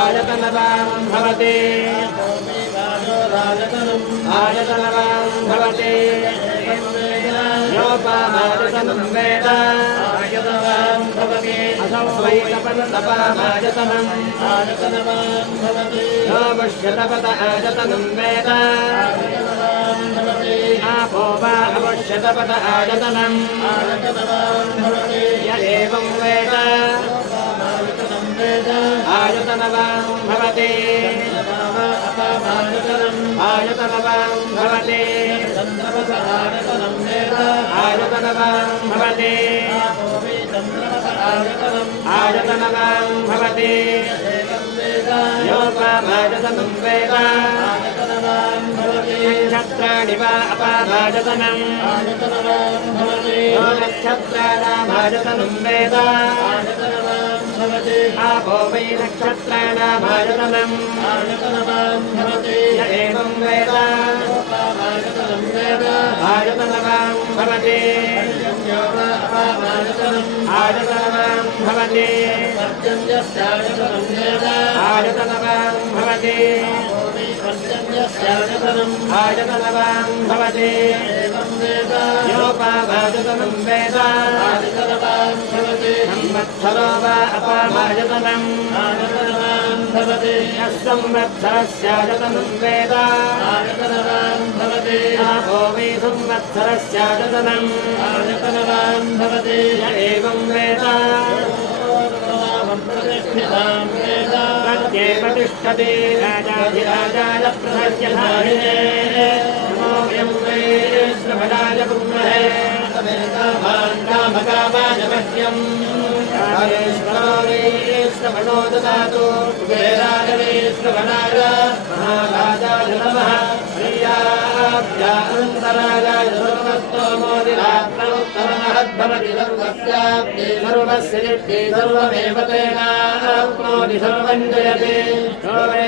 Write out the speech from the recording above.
आयतनवां भवते आयतनवां भवते योपामायतनं वेद आयतनवां भवते असौ वैकपदतपामायतनं आयतनवां भवते योपश्यतपद आयतनं वेद अवश्यतपत आयतनम् य एवं वेद आयतनवान् भवति आयतनवान् भवति आयतनवान् भवति आयतनवान् भवति योपामायतनं वेद नक्षत्राणि वा अपाभाजतनम् यो नक्षत्राणामायतनं वेद आपो वै नक्षत्राणामायतनम् य एवं वेद आयतनवान् भवति आयतनवान् भवति आयतनवान् भवति आयतनवान् भवति योपाभाजतनं वेद संवत्सरो वा अपाभाजतनम् यः संवत्सरस्यायतनं वेद आपो वै संवत्सरस्यायतनम् य एवं वेद प्रत्येव तिष्ठति राजाधिराजाय प्रसज्यधारिणे नमोऽयं वै श्रवणाय कुर्महे कामकामाय मह्यम् कामेश्वरो वै श्रवणो ददातु कुबेराय वै श्रवणाय महाराजाय नमः प्रियाभ्यान्तराजाय सर्वस्तोमोदिरात्रमुत्तरमहद्भवति सर्वस्याप्ति सर्वस्य नित्ये सर्वमेव तेनाप्नोति सर्वं जयते सर्वेदादौ स्वरः